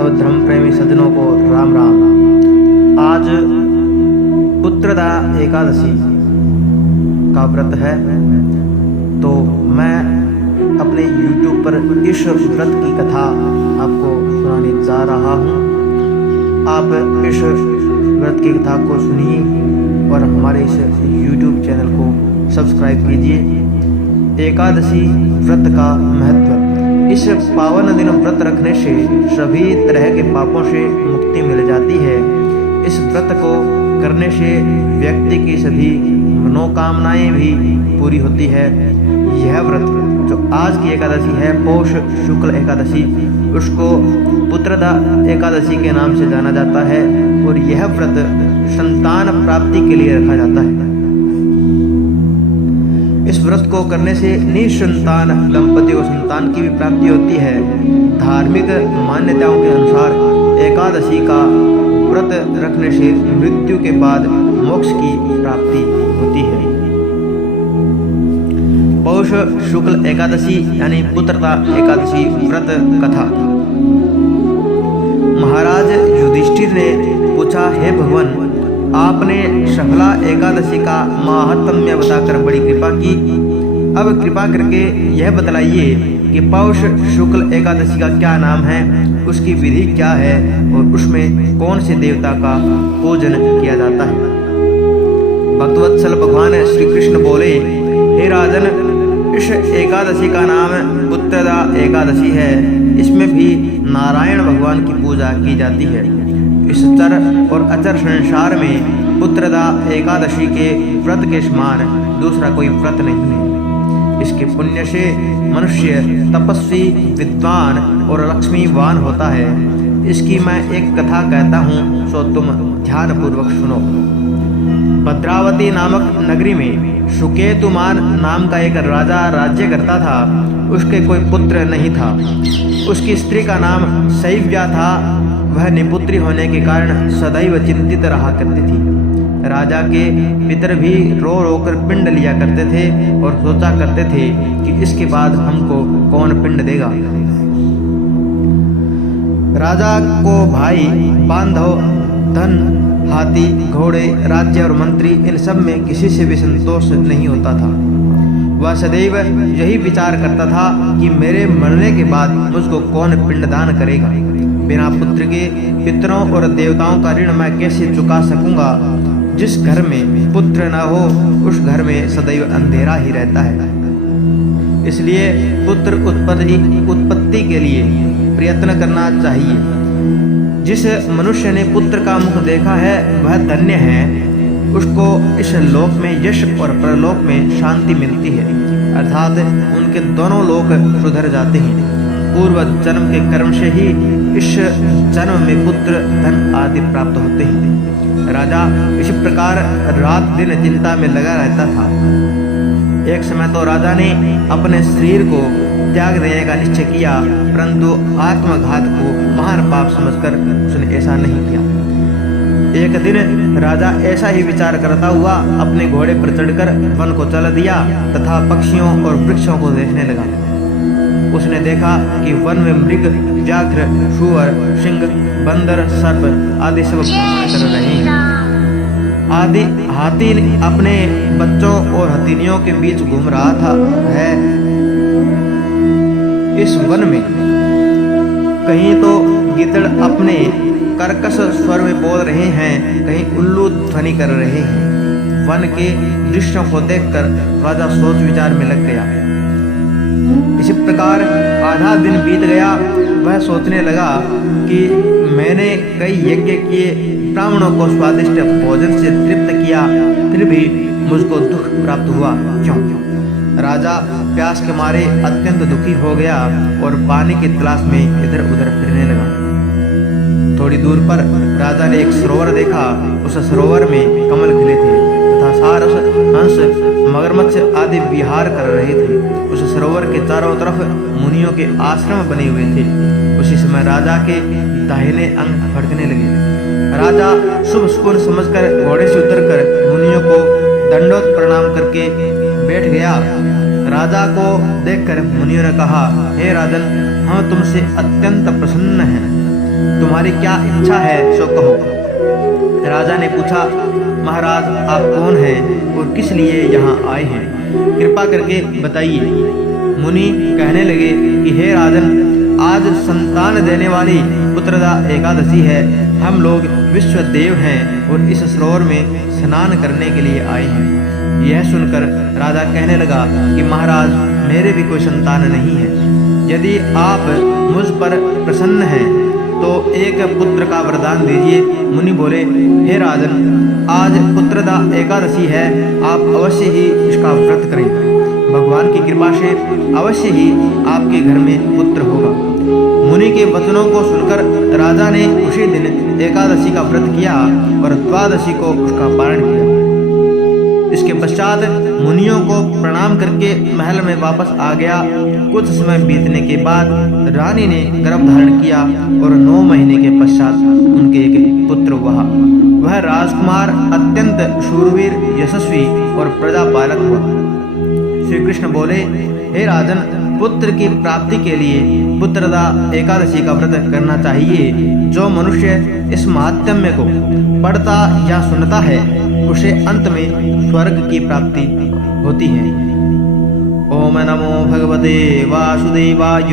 सब धर्म प्रेमी सज्जनों को राम राम। आज पुत्रदा एकादशी का व्रत है, तो मैं अपने YouTube पर इस व्रत की कथा आपको सुनाने जा रहा हूँ। आप इस व्रत की कथा को सुनिए और हमारे इस YouTube चैनल को सब्सक्राइब कीजिए। एकादशी व्रत का महत्व। इस पावन दिन व्रत रखने से सभी तरह के पापों से मुक्ति मिल जाती है। इस व्रत को करने से व्यक्ति की सभी मनोकामनाएं भी पूरी होती है। यह व्रत जो आज की एकादशी है, पौष शुक्ल एकादशी, उसको पुत्रदा एकादशी के नाम से जाना जाता है और यह व्रत संतान प्राप्ति के लिए रखा जाता है। इस व्रत को करने से निसंतान दंपति को संतान की भी प्राप्ति होती है। धार्मिक मान्यताओं के अनुसार एकादशी का व्रत रखने से मृत्यु के बाद मोक्ष की प्राप्ति होती है। पौष शुक्ल एकादशी यानी पुत्रदा एकादशी व्रत कथा। महाराज युधिष्ठिर ने पूछा, हे भगवान, आपने सफला एकादशी का महात्म्य बताकर बड़ी कृपा की। अब कृपा करके यह बतलाइए कि पौष शुक्ल एकादशी का क्या नाम है, उसकी विधि क्या है और उसमें कौन से देवता का पूजन किया जाता है। भक्तवत्सल भगवान श्री कृष्ण बोले, हे राजन, इस एकादशी का नाम पुत्रदा एकादशी है। इसमें भी नारायण भगवान की पूजा की जाती है। इस चर और अचर संसार में पुत्रदा एकादशी के व्रत के समान दूसरा कोई व्रत नहीं है। इसके पुण्य से मनुष्य तपस्वी, विद्वान और लक्ष्मीवान होता है। इसकी मैं एक कथा कहता हूँ, सो तुम ध्यानपूर्वक सुनो। भद्रावती नामक नगरी में सुकेतुमान नाम का एक राजा राज्य करता था। उसके कोई पुत्र नहीं था। उसकी स्त्री का नाम शैव्या था। वह निपुत्री होने के कारण सदैव चिंतित रहा करती थी। राजा के पितर भी रो रो कर पिंड लिया करते थे और सोचा करते थे कि इसके बाद हमको कौन पिंड देगा। राजा को भाई, बांधव, धन, हाथी, घोड़े, राज्य और मंत्री, इन सब में किसी से भी संतोष नहीं होता था। वह सदैव यही विचार करता था कि मेरे मरने के बाद मुझको कौन पिंडदान करेगा। बिना पुत्र के पितरों और देवताओं का ऋण मैं कैसे चुका सकूंगा। जिस घर में पुत्र न हो उस घर में सदैव अंधेरा ही रहता है। इसलिए पुत्र उत्पत्ति के लिए प्रयत्न करना चाहिए। जिस मनुष्य ने पुत्र का मुख देखा है वह धन्य है। उसको इस लोक में यश और परलोक में शांति मिलती है, अर्थात उनके दोनों लोक सुधर जाते हैं। पूर्व जन्म के कर्म से ही इस जन्म में पुत्र, धन आदि प्राप्त होते हैं। राजा इसी प्रकार रात दिन चिंता में लगा रहता था। एक समय तो राजा ने अपने शरीर को त्याग देने का निश्चय किया, परंतु आत्मघात को महान पाप समझकर उसने ऐसा नहीं किया। एक दिन राजा ऐसा ही विचार करता हुआ अपने घोड़े पर चढ़कर वन को चल दिया तथा पक्षियों और वृक्षों को देखने लगा। उसने देखा कि वन में मृग, व्याघ्र, शुअर, सिंह, बंदर, सर्प आदि सब कर रहे हैं। आदि हाथी अपने बच्चों और हथिनियों के बीच घूम रहा था। है इस वन में कहीं तो गिद्ध अपने कर्कश स्वर में बोल रहे हैं, कहीं उल्लू ध्वनि कर रहे हैं। वन के दृश्यों को देखकर राजा सोच विचार में लग गया। इसी प्रकार आधा दिन बीत गया। वह सोचने लगा कि मैंने कई यज्ञ किए, ब्राह्मणों को स्वादिष्ट भोजन से तृप्त किया, फिर भी मुझको दुख प्राप्त हुआ, क्यों? राजा प्यास के मारे अत्यंत दुखी हो गया और पानी की तलाश में इधर उधर फिरने लगा। थोड़ी दूर पर राजा ने एक सरोवर देखा। उस सरोवर में कमल खिले थे तथा सारस, हंस, मगरमच्छ आदि विहार कर रहे थे। उस सरोवर के चारों तरफ मुनियों के आश्रम बने हुए थे। उसी समय राजा के दाहिने अंग फड़कने लगे। राजा शुभ शकुन समझकर घोड़े से उतरकर मुनियों को दंडोत प्रणाम करके बैठ गया। राजा को देखकर मुनियों ने कहा, हे राजन, हम तुमसे अत्यंत प्रसन्न हैं। तुम्हारी क्या इच्छा है सो कहो। राजा ने पूछा, महाराज आप कौन हैं और किस लिए यहाँ आए हैं, कृपा करके बताइए। मुनि कहने लगे कि हे राजन, आज संतान देने वाली पुत्रदा एकादशी है। हम लोग विश्व देव हैं और इस सरोवर में स्नान करने के लिए आए हैं। यह सुनकर राजा कहने लगा कि महाराज मेरे भी कोई संतान नहीं है। यदि आप मुझ पर प्रसन्न हैं तो एक पुत्र का वरदान दीजिए। मुनि बोले, हे राजन, आज पुत्रदा एकादशी है, आप अवश्य ही इसका व्रत करें। भगवान की कृपा से अवश्य ही आपके घर में पुत्र होगा। मुनि के वचनों को सुनकर राजा ने उसी दिन एकादशी का व्रत किया और द्वादशी को उसका पारण किया। इसके पश्चात मुनियों को प्रणाम करके महल में वापस आ गया। कुछ समय बीतने के बाद रानी ने गर्भ धारण किया और 9 महीने के पश्चात उनके एक पुत्र हुआ। वह राजकुमार अत्यंत शूरवीर, यशस्वी और प्रजापालक हुआ। श्री कृष्ण बोले, हे राजन, पुत्र की प्राप्ति के लिए पुत्रदा एकादशी का व्रत करना चाहिए। जो मनुष्य इस महात्म्य को पढ़ता या सुनता है उसे अंत में स्वर्ग की प्राप्ति होती है। ओम नमो भगवते वासुदेवाय।